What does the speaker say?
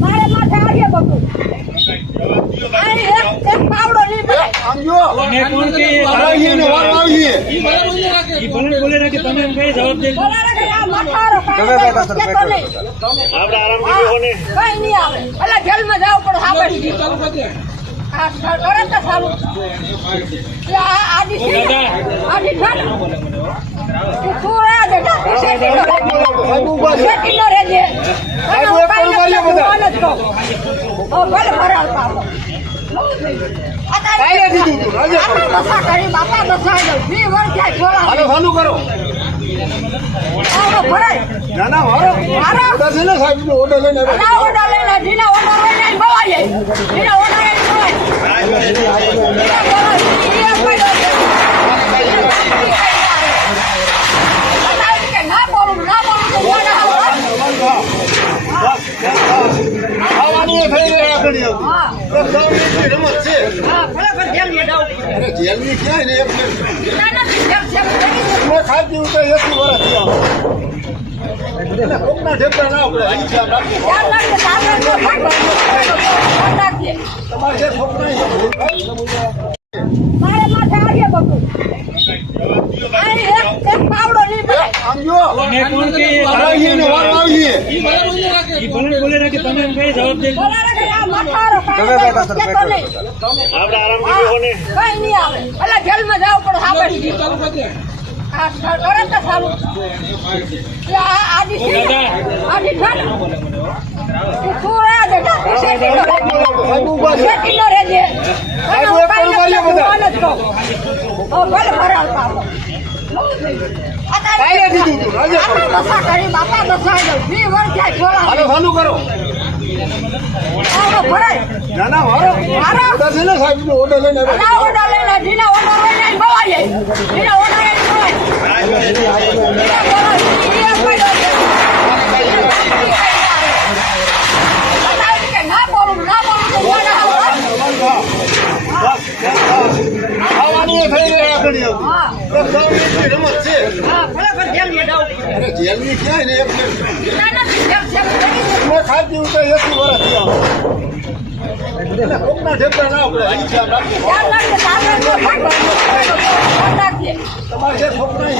મારે માથે આગે બધું આ એક પાવડો નહીં પડે આમ જો અને કોણ કે આવીએ ને વાર આવીએ ઈ બોલે કે તમે એમ કઈ જવાબદારી બોલારે કે આ માથારો તમે બેઠા સર, બેઠા. આપણે આરામ કર્યો ને કઈ નહીં આવે એટલે જેલમાં જાવ પણ સાંભળી આ કરે તો સારું આજી છે તું રહ્યા છે સેટિંગ નો રહેજે ભલે ભરાલ પાડો બાપા બસાઈ દઉં 2 વર્ષ થાય છોડા હાલો ચાલુ કરો ભરાય ના ના મારો ઓર્ડર છે ને સાહેબ નો ઓર્ડર લઈને આવ્યા. ઓર્ડર લઈને જીના ઓર્ડર લઈને બવાય જીના ઓર્ડર લઈને ખાવાનું થઈ રહ્યા ઘણી હતી. હા તો 10 મિનિટની રમત છે. હા ખરેખર જેલમાં જાવ અરે જેલની ક્યાંય ને એક મિનિટ. ના નથી જેમ જેમ મેં ખાઈ પીવું તો 80 વર્ષ થયા. એટલે કોકના ઠેકડા ના આપણે અહીં ધ્યાન રાખવું. તમારે જે છોકરા મારે માથે આગે બધું આ એક પાવડો નહીં પડે આમ જો અને કોણ કે આવીએ ને વાર આવીએ ઈ બોલે કે તમે એમ કઈ જવાબદારી બોલારે કે આ માથારો તમે બેઠા સર, બેઠા. આપણે આરામ કર્યો ને કઈ નહીં આવે એટલે જેલમાં જાવ પણ સાંભળી આ કરે તો સારું આજી છે આજી છે તું રહ્યા છે સેટિંગ નો રહેજે ભલે ભરાલ પાડો બાપા બસાઈ દઉં 2 વર્ષ થાય છોડા હાલો ચાલુ કરો ભરાય ના ના મારો ઓર્ડર છે ને સાહેબ નો ઓર્ડર લઈને આવ્યા. ઓર્ડર લઈને જીના ઓર્ડર લઈને બવાય જીના ઓર્ડર લઈને ખાવાનું થઈ રહ્યા ઘણી હતી. હા તો 10 મિનિટની રમત છે. હા ખરેખર જેલમાં જાવ અરે જેલની ક્યાંય ને એક મિનિટ. ના નથી જેમ જેમ મેં ખાઈ પીવું તો 80 વર્ષ થયા. એટલે કોકના ઠેકડા ના આપણે અહીં ધ્યાન રાખવું. તમારે જે છોકરા